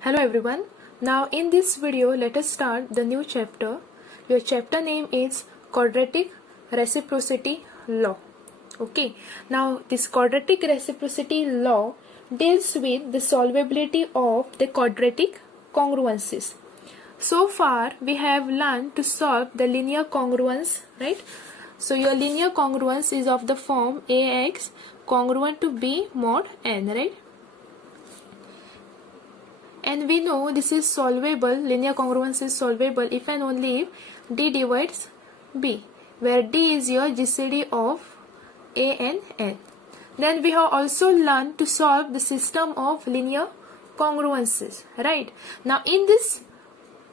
Hello everyone. Now in this video let us start the new chapter. Your chapter name is Quadratic Reciprocity Law. Okay. Now this quadratic reciprocity law deals with the solvability of the quadratic congruences. So far we have learned to solve the linear congruence, right? So your linear congruence is of the form AX congruent to B mod n, right? And we know this is solvable, linear congruence is solvable if and only if D divides B, where D is your GCD of A and N. Then we have also learned to solve the system of linear congruences, right? Now in this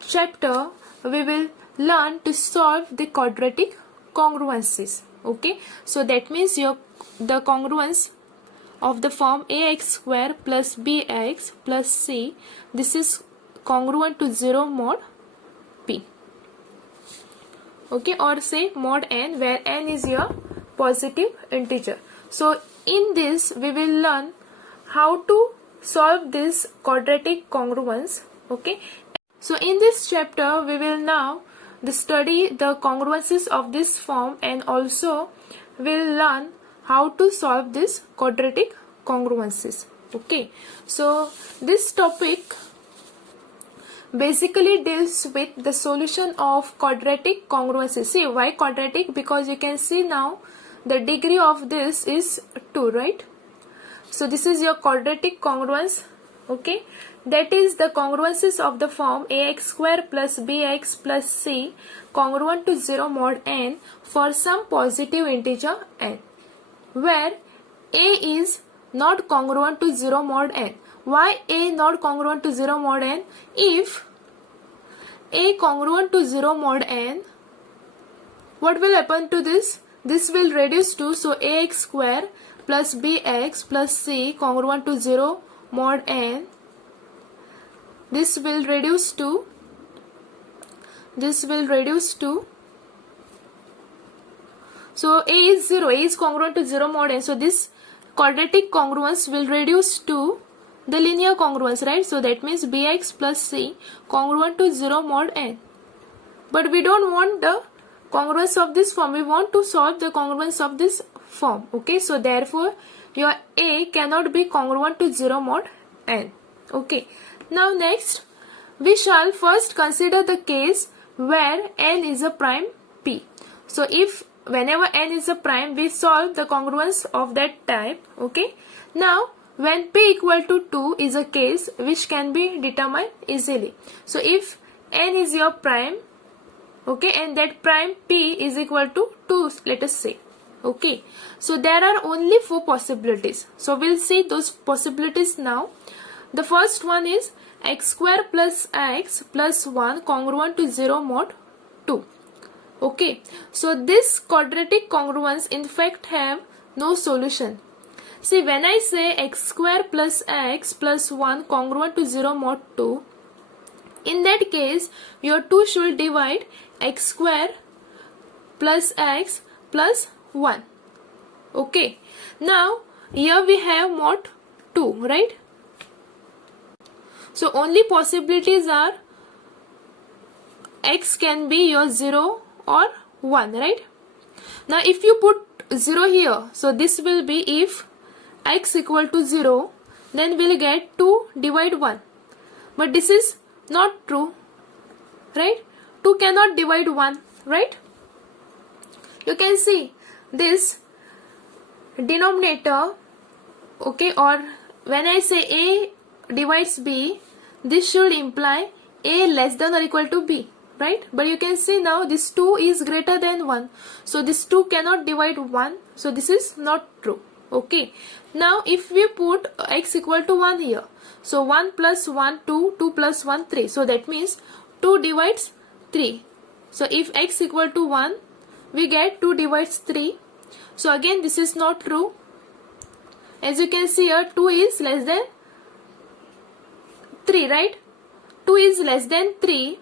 chapter we will learn to solve the quadratic congruences. Okay, so that means the congruence of the form ax square plus bx plus c, this is congruent to 0 mod p. Okay, or say mod n, where n is your positive integer. So in this we will learn how to solve this quadratic congruence. Okay, so in this chapter we will now study the congruences of this form and also will learn how to solve this quadratic congruences. Okay, so this topic basically deals with the solution of quadratic congruences. See, why quadratic? Because you can see now the degree of this is 2, right? So this is your quadratic congruence. Okay, that is the congruences of the form ax square plus bx plus c congruent to 0 mod n for some positive integer n, where a is not congruent to 0 mod n. Why a not congruent to 0 mod n? If a congruent to 0 mod n, what will happen to this? This will reduce to, so ax square plus bx plus c congruent to 0 mod n, this will reduce to so a is 0, a is congruent to 0 mod n, so this quadratic congruence will reduce to the linear congruence, right? So that means bx plus c congruent to 0 mod n. But we don't want the congruence of this form, we want to solve the congruence of this form. Okay, so therefore your a cannot be congruent to 0 mod n. Okay, now next we shall first consider the case where n is a prime p. So if whenever n is a prime, we solve the congruence of that type. Okay, now when p equal to 2 is a case which can be determined easily. So if n is your prime, okay, and that prime p is equal to 2, let us say. Okay, so there are only 4 possibilities, so we'll see those possibilities now. The first one is x square plus x plus 1 congruent to 0 mod 2. Okay, so this quadratic congruence in fact have no solution. See, when I say x square plus x plus 1 congruent to 0 mod 2, in that case your 2 should divide x square plus x plus 1. Okay, now here we have mod 2, right? So only possibilities are x can be your 0 or 1, right? Now if you put 0 here, so this will be if x equal to 0, then we'll get 2 divide 1. But this is not true, right? 2 cannot divide 1, right? You can see this denominator, okay, or when I say a divides b, this should imply a less than or equal to b, right? But you can see now this 2 is greater than 1, so this 2 cannot divide 1, so this is not true. Okay, now if we put x equal to 1 here, so 1 plus 1 2, 2 plus 1 3, so that means 2 divides 3. So if x equal to 1, we get 2 divides 3. So again this is not true. As you can see here, 2 is less than 3, right? 2 is less than 3,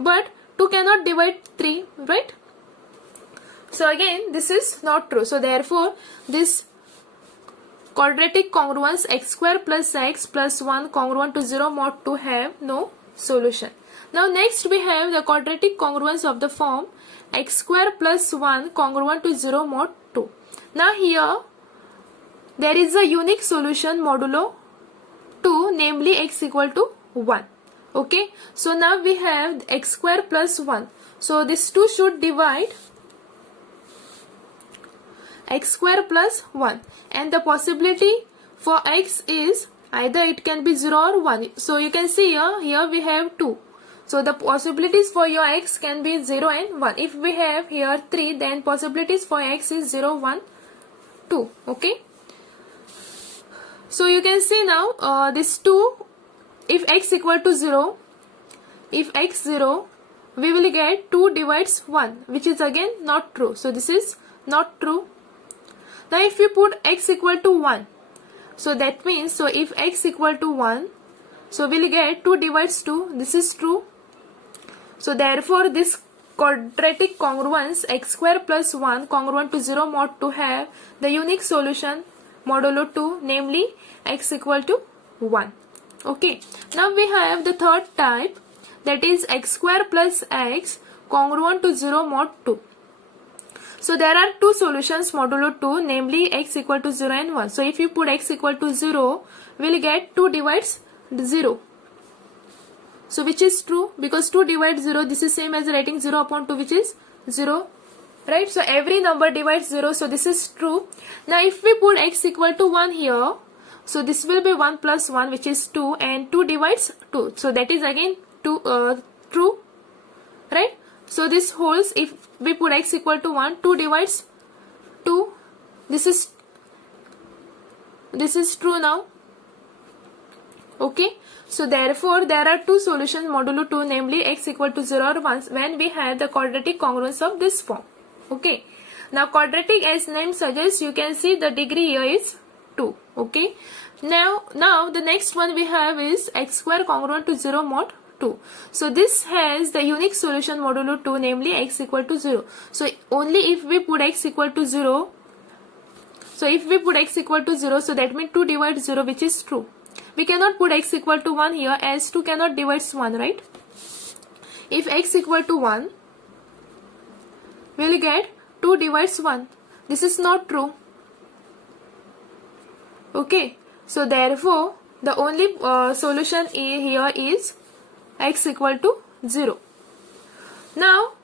but 2 cannot divide 3, right? So again this is not true. So therefore this quadratic congruence x square plus x plus 1 congruent to 0 mod 2 have no solution. Now next we have the quadratic congruence of the form x square plus 1 congruent to 0 mod 2. Now here there is a unique solution modulo 2, namely x equal to 1. Okay, so now we have x square plus 1. So this 2 should divide x square plus 1, and the possibility for x is either it can be 0 or 1. So you can see here we have 2. So the possibilities for your x can be 0 and 1. If we have here 3, then possibilities for x is 0, 1, 2. Okay. So you can see now this 2, if x equal to 0, if x 0, we will get 2 divides 1, which is again not true. So this is not true. Now if we put x equal to 1, so that means, so if x equal to 1, so we'll get 2 divides 2, this is true. So therefore this quadratic congruence x square plus 1 congruent to 0 mod 2 have the unique solution modulo 2, namely x equal to 1. Okay, now we have the third type, that is x square plus x congruent to 0 mod 2. So there are two solutions modulo 2, namely x equal to 0 and 1. So if you put x equal to 0, we'll get 2 divides 0. So which is true, because 2 divides 0, this is same as writing 0 upon 2, which is 0. Right? So every number divides 0, so this is true. Now if we put x equal to 1 here, so this will be 1 plus 1, which is 2, and 2 divides 2. So that is again true. Right? So this holds if we put x equal to 1, 2 divides 2. This is true now. Okay. So therefore there are two solutions modulo 2, namely x equal to 0 or 1 when we have the quadratic congruence of this form. Okay. Now quadratic, as name suggests, you can see the degree here is 2. Okay. Now the next one we have is x square congruent to 0 mod 2. So this has the unique solution modulo 2, namely x equal to 0. So only if we put x equal to 0, so if we put x equal to 0, so that means 2 divides 0, which is true. We cannot put x equal to 1 here, as 2 cannot divide 1, right? If x equal to 1, we will get 2 divides 1. This is not true. Okay. So therefore the only solution here is x equal to 0. Now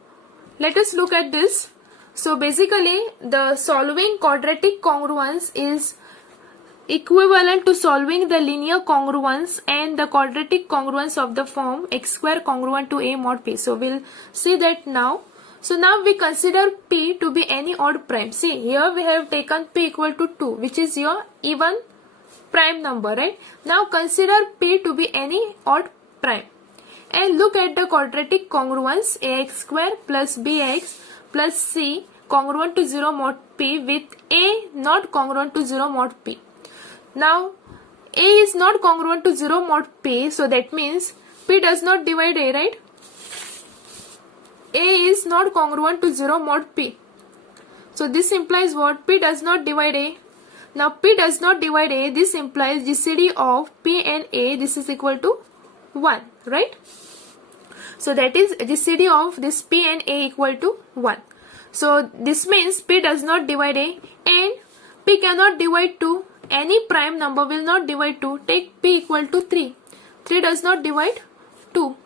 let us look at this. So basically the solving quadratic congruence is equivalent to solving the linear congruence and the quadratic congruence of the form x square congruent to a mod p. So we'll see that now. So now we consider p to be any odd prime. See, here we have taken p equal to 2, which is your even prime number, right? Now consider p to be any odd prime and look at the quadratic congruence ax square plus bx plus c congruent to 0 mod p with a not congruent to 0 mod p. Now a is not congruent to 0 mod p, so that means p does not divide a, right? A is not congruent to 0 mod p. So this implies what? P does not divide a. Now p does not divide a, this implies GCD of p and a, this is equal to 1, right? So that is GCD of this p and a equal to 1. So this means p does not divide a and p cannot divide 2. Any prime number will not divide 2. Take p equal to 3. 3 does not divide 2.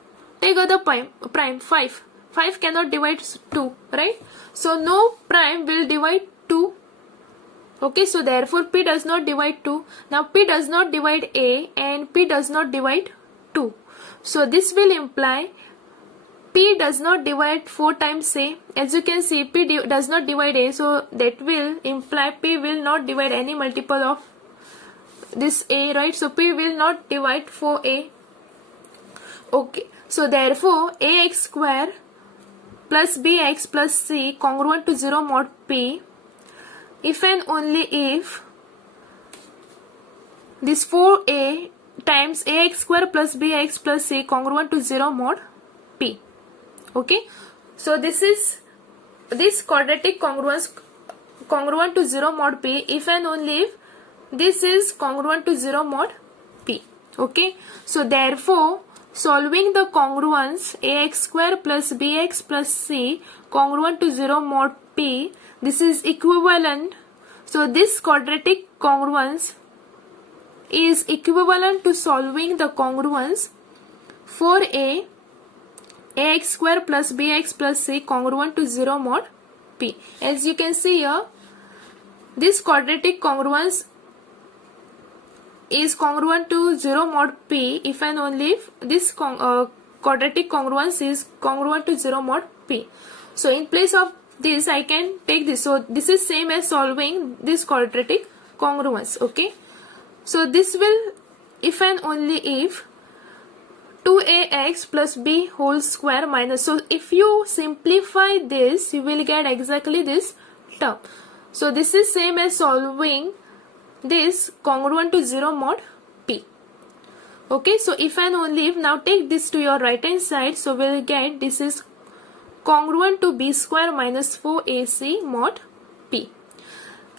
Take other prime 5. 5 cannot divide 2, right? So no prime will divide 2. Okay, so therefore p does not divide 2. Now p does not divide a and p does not divide 2. So this will imply p does not divide 4 times a. As you can see, p does not divide a, so that will imply p will not divide any multiple of this a, right? So p will not divide 4a. Okay, so therefore ax square plus bx plus c congruent to 0 mod p if and only if this 4a times ax square plus bx plus c congruent to 0 mod p. Okay, so this is this quadratic congruence congruent to 0 mod p if and only if this is congruent to 0 mod p. Okay, so therefore solving the congruence ax square plus bx plus c congruent to 0 mod p, this is equivalent. So this quadratic congruence is equivalent to solving the congruence for ax square plus bx plus c congruent to 0 mod p. As you can see here, this quadratic congruence is congruent to 0 mod p if and only if this quadratic congruence is congruent to 0 mod p. So in place of this I can take this. So this is same as solving this quadratic congruence. Okay, so this will if and only if 2ax plus b whole square minus, so if you simplify this you will get exactly this term. So this is same as solving this congruent to 0 mod p. Okay, so if and only if, now take this to your right hand side, so we'll get this is congruent to b square minus 4ac mod p.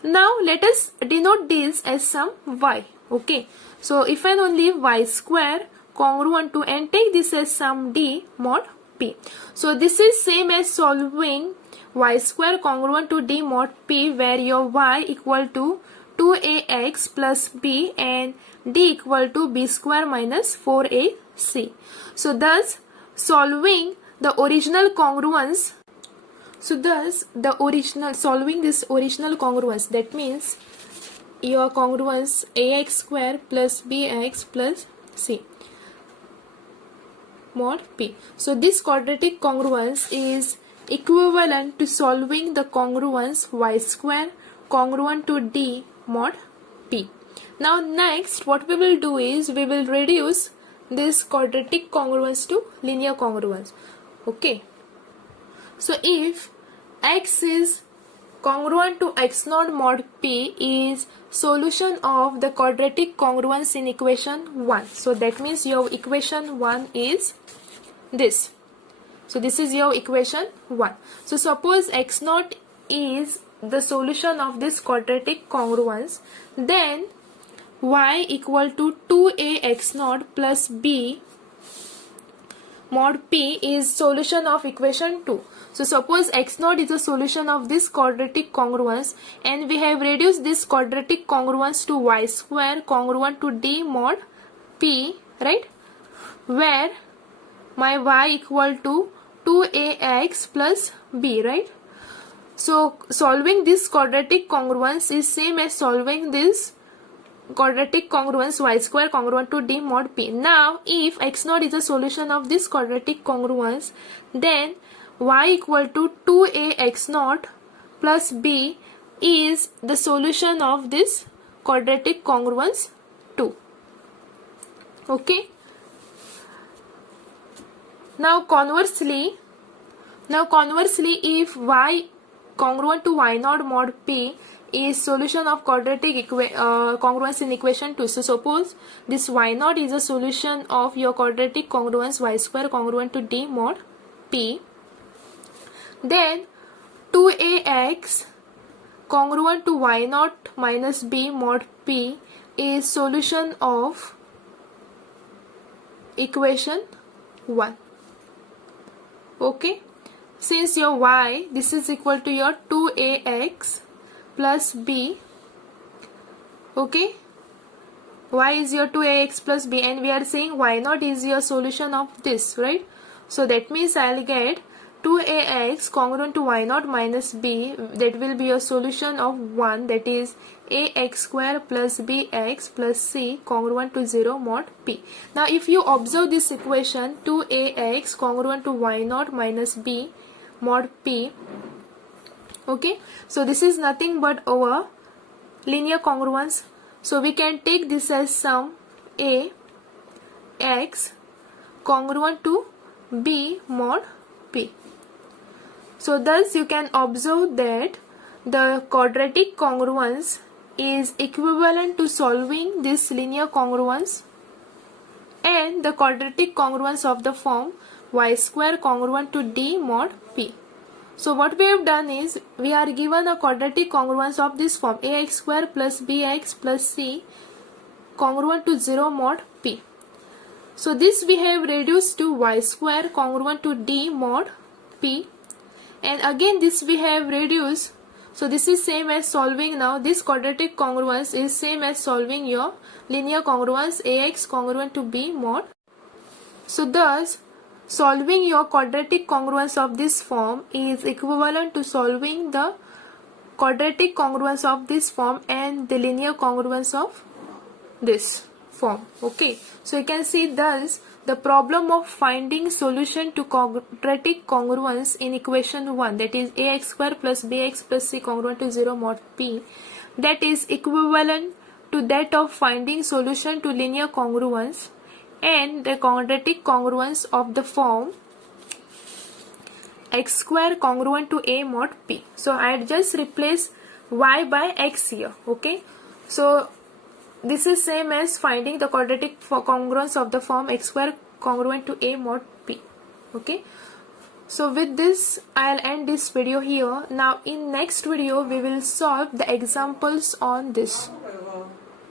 Now let us denote this as some y. Okay, so if and only if y square congruent to, and take this as some d mod p. So this is same as solving y square congruent to d mod p, where your y equal to 2ax plus b and d equal to b square minus 4ac. So thus solving the original congruence, so thus the original, solving this original congruence, that means your congruence ax square plus bx plus c mod p. So this quadratic congruence is equivalent to solving the congruence y square congruent to d mod p. Now next what we will do is we will reduce this quadratic congruence to linear congruence. Okay, so if x is congruent to x naught mod p is solution of the quadratic congruence in equation 1. So that means your equation 1 is this. So this is your equation 1. So suppose x naught is the solution of this quadratic congruence, then y equal to 2ax naught plus b mod p is solution of equation 2. So suppose x naught is a solution of this quadratic congruence, and we have reduced this quadratic congruence to y square congruent to d mod p, right, where my y equal to 2ax plus b, right. So solving this quadratic congruence is same as solving this quadratic congruence y square congruent to d mod p. Now if x naught is a solution of this quadratic congruence, then y equal to 2ax naught plus b is the solution of this quadratic congruence 2. Okay, now conversely if y congruent to y naught mod p is solution of quadratic congruence in equation 2. So suppose this y naught is a solution of your quadratic congruence y square congruent to d mod p, then 2ax congruent to y naught minus b mod p is solution of equation 1. Okay, since your y, this is equal to your 2ax plus b. Okay, y is your 2ax plus b, and we are saying y naught is your solution of this, right. So that means I'll get 2ax congruent to y naught minus b, that will be your solution of 1, that is ax square plus bx plus c congruent to 0 mod p. Now if you observe this equation 2ax congruent to y naught minus b mod p, okay, so this is nothing but our linear congruence. So we can take this as some a x congruent to b mod p. So thus you can observe that the quadratic congruence is equivalent to solving this linear congruence, and the quadratic congruence of the form y square congruent to d mod p. So what we have done is we are given a quadratic congruence of this form ax square plus bx plus c congruent to 0 mod p. So this we have reduced to y square congruent to d mod p, and again this we have reduced. So this is same as solving now. This quadratic congruence is same as solving your linear congruence ax congruent to b mod. So thus solving your quadratic congruence of this form is equivalent to solving the quadratic congruence of this form and the linear congruence of this form. Okay, so you can see thus the problem of finding solution to quadratic congruence in equation 1, that is ax square plus bx plus c congruent to 0 mod p, that is equivalent to that of finding solution to linear congruence and the quadratic congruence of the form x square congruent to a mod p. So I just replace y by x here. Okay, so this is same as finding the quadratic congruence of the form x square congruent to a mod p. Okay, so with this I'll end this video here. Now in next video we will solve the examples on this.